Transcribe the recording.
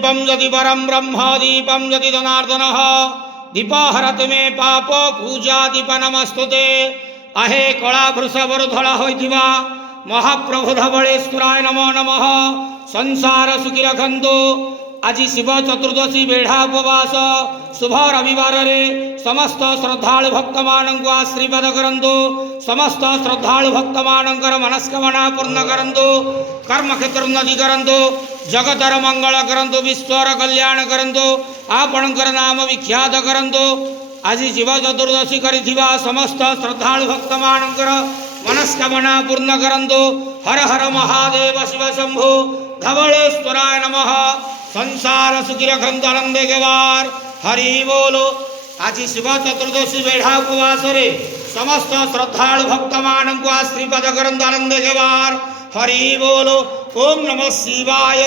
दीपम यदि परम ब्रह्म दीपम यदि जनार्दन दीपहरत मे पाप पूजा दीप नमस्तुते अहे कला वृषभर धड़ा होइथिबा महाप्रभु धवलेश्वराय नमो नमः। संसार सुखी रखंतु। आज शिव चतुर्दशी बेढ़ा उपवास शुभ रविवार रे समस्त श्रद्धालु भक्त मानक आशीर्वाद करंतु। समस्त श्रद्धालु भक्त मानकर मनस्कामना पूर्ण करंतु। कर्म क्षेत्र उन्नति करंतु। जगतर मंगल करंतु। विश्वर कल्याण करंतु। आपणकर नाम विख्यात करंतु। आज शिव चतुर्दशी करिथिबा समस्त श्रद्धालु भक्त मानकर मनस्कामना पूर्ण करंतु। हर हर महादेव शिव शंभु धवलेश्वराय नमः। संसार सुखी रखंतु आनंदे के वार हरि बोलो। आज शिव चतुर्दशी बेढ़ा उपवास रे समस्त श्रद्धालु भक्त मानक आशीर्वाद करंतु आनंदे के वार हरि बोलो। ओम नमः शिवाय।